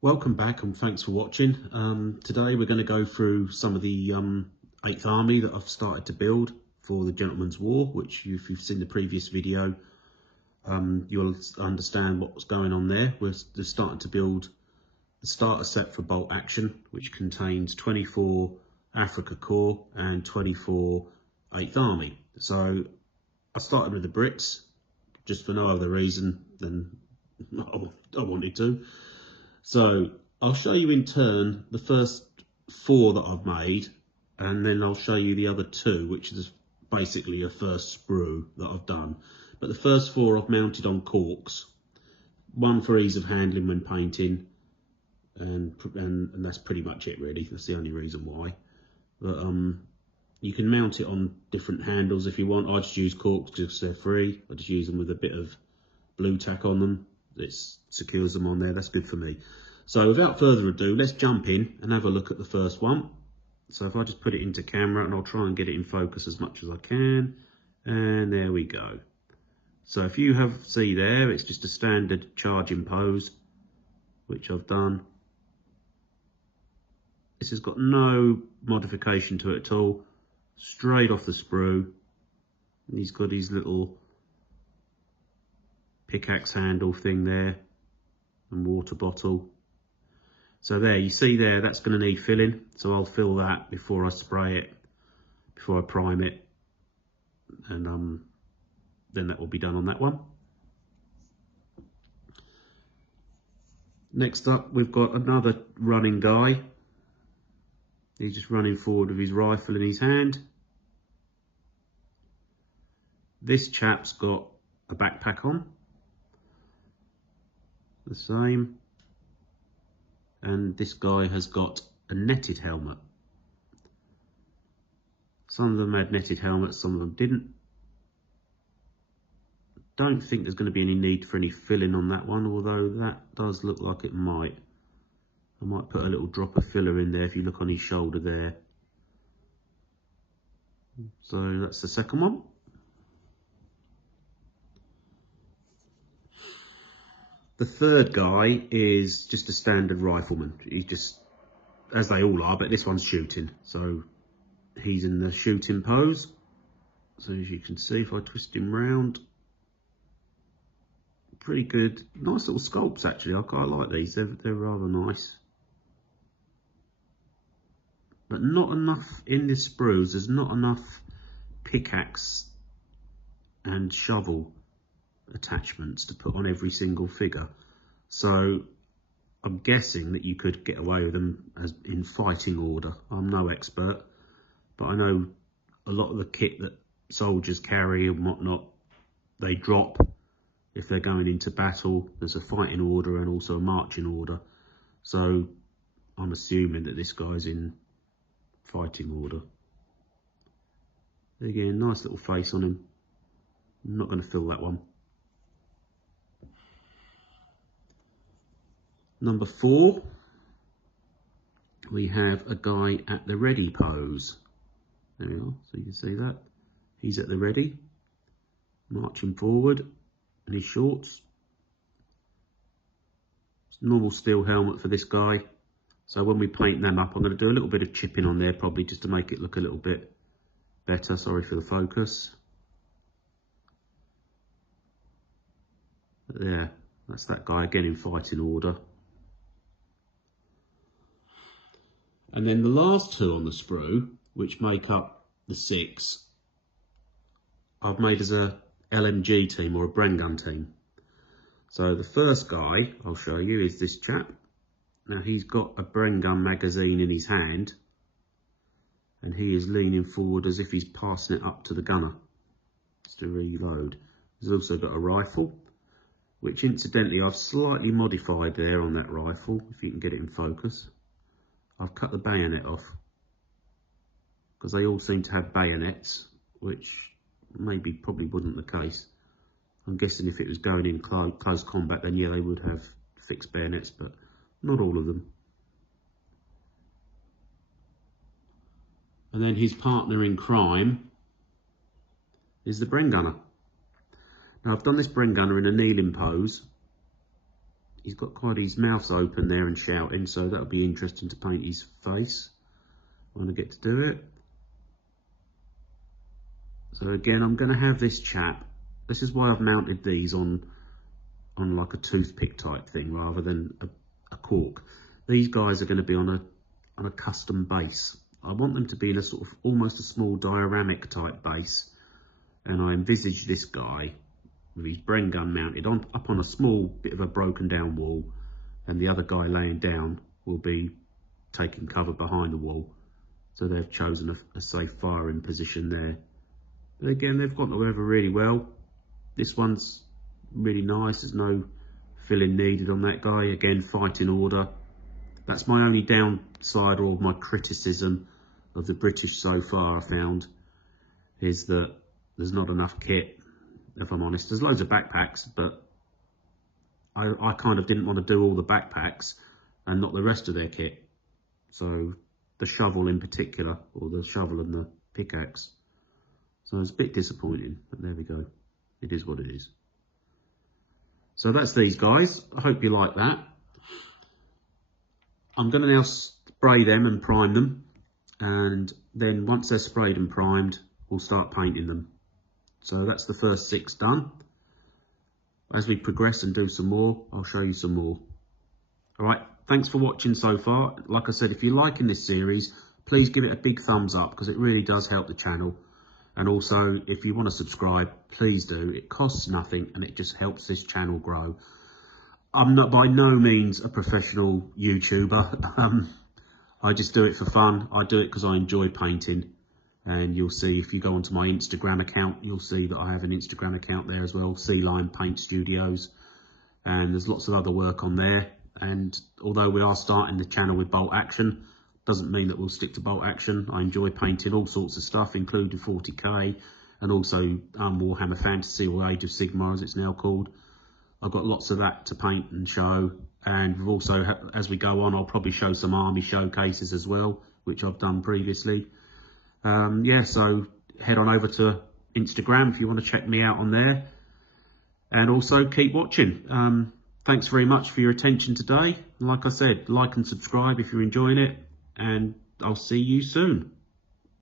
Welcome back and thanks for watching. Today we're going to go through some of the 8th Army that I've started to build for the Gentleman's War, which if you've seen the previous video, you'll understand what's going on there. We're starting to build the starter set for Bolt Action, which contains 24 Africa Corps and 24 8th Army. So I started with the Brits, just for no other reason than I wanted to. So I'll show you in turn the first 4 that I've made, and then I'll show you the other 2, which is basically a first sprue that I've done. But the first 4 I've mounted on corks, one for ease of handling when painting, and that's pretty much it really. That's the only reason why. But you can mount it on different handles if you want. I just use corks because they're free. I just use them with a bit of blue tack on them. It secures them on there. That's good for me. So without further ado, let's jump in and have a look at the first one. So if I just put it into camera, and I'll try and get it in focus as much as I can, and there we go. So if you see there, it's just a standard charging pose, which I've done. This has got no modification to it at all, straight off the sprue. And he's got his little pickaxe handle thing there and water bottle. So there, you see there, that's going to need filling, so I'll fill that before I spray it, before I prime it, and then that will be done on that one. Next up, we've got another running guy. He's just running forward with his rifle in his hand. This chap's got a backpack on, the same, and this guy has got a netted helmet. Some of them had netted helmets, some of them didn't. Don't think there's going to be any need for any filling on that one, although that does look like it might. I might put a little drop of filler in there if you look on his shoulder there. So that's the second one. The third guy is just a standard rifleman. He's just, as they all are, but this one's shooting. So he's in the shooting pose. So as you can see, if I twist him round, pretty good. Nice little sculpts actually. I quite like these. They're rather nice. But not enough in this sprues. There's not enough pickaxe and shovel attachments to put on every single figure. So I'm guessing that you could get away with them as in fighting order. I'm no expert, but I know a lot of the kit that soldiers carry and whatnot, they drop if they're going into battle. There's a fighting order and also a marching order. So I'm assuming that this guy's in fighting order. Again, nice little face on him. I'm not going to fill that one. Number 4, we have a guy at the ready pose. There we are, so you can see that. He's at the ready, marching forward in his shorts. It's normal steel helmet for this guy. So when we paint them up, I'm going to do a little bit of chipping on there, probably just to make it look a little bit better. Sorry for the focus. But there, that's that guy again in fighting order. And then the last 2 on the sprue, which make up the 6, I've made as a LMG team or a Bren gun team. So the first guy I'll show you is this chap. Now he's got a Bren gun magazine in his hand, and he is leaning forward as if he's passing it up to the gunner just to reload. He's also got a rifle, which incidentally I've slightly modified there on that rifle, if you can get it in focus. I've cut the bayonet off because they all seem to have bayonets, which probably wasn't the case. I'm guessing if it was going in close combat, then yeah, they would have fixed bayonets, but not all of them. And then his partner in crime is the Bren gunner. Now I've done this Bren gunner in a kneeling pose. he's got quite his mouth open there and shouting, so that'll be interesting to paint his face when I get to do it. So again, I'm going to have this chap. This is why I've mounted these on like a toothpick type thing rather than a cork. These guys are going to be on a custom base. I want them to be in a sort of almost a small dioramic type base, and I envisage this guy with his Bren gun mounted up on a small bit of a broken down wall, and the other guy laying down will be taking cover behind the wall. So they've chosen a safe firing position there. But again, they've gone together really well. This one's really nice. There's no filling needed on that guy. Again, fighting order. That's my only downside or my criticism of the British so far, I found, is that there's not enough kit, if I'm honest. There's loads of backpacks, but I kind of didn't want to do all the backpacks and not the rest of their kit. So the shovel in particular, or the shovel and the pickaxe. So it's a bit disappointing, but there we go. It is what it is. So that's these guys. I hope you like that. I'm going to now spray them and prime them, and then once they're sprayed and primed, we'll start painting them. So that's the first 6 done. As we progress and do some more, I'll show you some more. Alright, thanks for watching so far. Like I said, if you're liking this series, please give it a big thumbs up, because it really does help the channel. And also, if you want to subscribe, please do. It costs nothing and it just helps this channel grow. I'm not by no means a professional YouTuber. I just do it for fun. I do it because I enjoy painting. And you'll see, if you go onto my Instagram account, you'll see that I have an Instagram account there as well, Sea Lion Paint Studios. And there's lots of other work on there. And although we are starting the channel with bolt action, doesn't mean that we'll stick to bolt action. I enjoy painting all sorts of stuff, including 40k, and also Warhammer Fantasy, or Age of Sigmar as it's now called. I've got lots of that to paint and show, and we've also, as we go on, I'll probably show some army showcases as well, which I've done previously. Yeah, so head on over to Instagram if you want to check me out on there, and also keep watching. Thanks very much for your attention today. Like I said, like and subscribe if you're enjoying it, and I'll see you soon.